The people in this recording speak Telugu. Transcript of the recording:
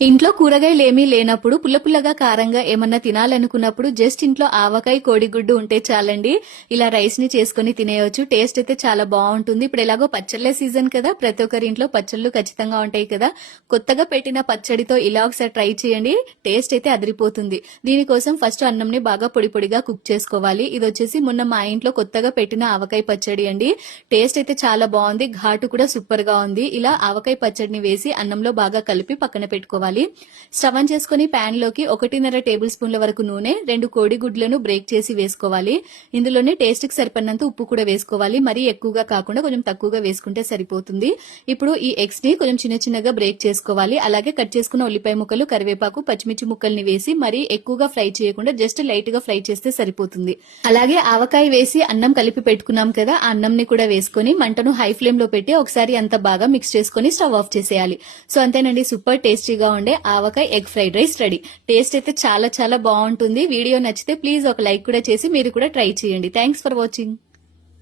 ఇంట్లో కూరగాయలు ఏమీ లేనప్పుడు పుల్ల పుల్లగా కారంగా ఏమన్నా తినాలనుకున్నప్పుడు జస్ట్ ఇంట్లో ఆవకాయ కోడిగుడ్డు ఉంటే చాలండి. ఇలా రైస్ ని చేసుకుని తినేయొచ్చు. టేస్ట్ అయితే చాలా బాగుంటుంది. ఇప్పుడు ఎలాగో పచ్చళ్ళ సీజన్ కదా, ప్రతి ఒక్కరి ఇంట్లో పచ్చళ్ళు ఖచ్చితంగా ఉంటాయి కదా. కొత్తగా పెట్టిన పచ్చడితో ఇలా ఒకసారి ట్రై చేయండి. టేస్ట్ అయితే అదిరిపోతుంది. దీనికోసం ఫస్ట్ అన్నంని బాగా పొడి పొడిగా కుక్ చేసుకోవాలి. ఇది వచ్చేసి మొన్న మా ఇంట్లో కొత్తగా పెట్టిన ఆవకాయ పచ్చడి అండి. టేస్ట్ అయితే చాలా బాగుంది. ఘాటు కూడా సూపర్ గా ఉంది. ఇలా ఆవకాయ పచ్చడిని వేసి అన్నంలో బాగా కలిపి పక్కన పెట్టుకోవాలి. స్టవ్ ఆన్ చేసుకుని ప్యాన్ లోకి 1.5 టేబుల్ స్పూన్ల వరకు నూనె, 2 కోడిగుడ్లను బ్రేక్ చేసి వేసుకోవాలి. ఇందులోనే టేస్ట్ కి సరిపడినంత ఉప్పు కూడా వేసుకోవాలి. మరీ ఎక్కువగా కాకుండా కొంచెం తక్కువగా వేసుకుంటే సరిపోతుంది. ఇప్పుడు ఈ ఎగ్స్ ని కొంచెం చిన్న చిన్నగా బ్రేక్ చేసుకోవాలి. అలాగే కట్ చేసుకున్న ఉల్లిపాయ ముక్కలు, కరివేపాకు, పచ్చిమిర్చి ముక్కల్ని వేసి మరీ ఎక్కువగా ఫ్రై చేయకుండా జస్ట్ లైట్ గా ఫ్రై చేస్తే సరిపోతుంది. అలాగే ఆవకాయ వేసి అన్నం కలిపి పెట్టుకున్నాం కదా, ఆ అన్నంని కూడా వేసుకొని మంటను హై ఫ్లేమ్ లో పెట్టి ఒకసారి అంతా బాగా మిక్స్ చేసుకుని స్టవ్ ఆఫ్ చేసేయాలి. సో అంతేనండి, సూపర్ టేస్టీగా ఉండే avakaya egg fried rice ready. Taste అయితే చాలా చాలా బాగుంటుంది. వీడియో నచ్చితే ప్లీజ్ ఒక లైక్ కూడా చేసి మీరు కూడా ట్రై చేయండి. Thanks for watching.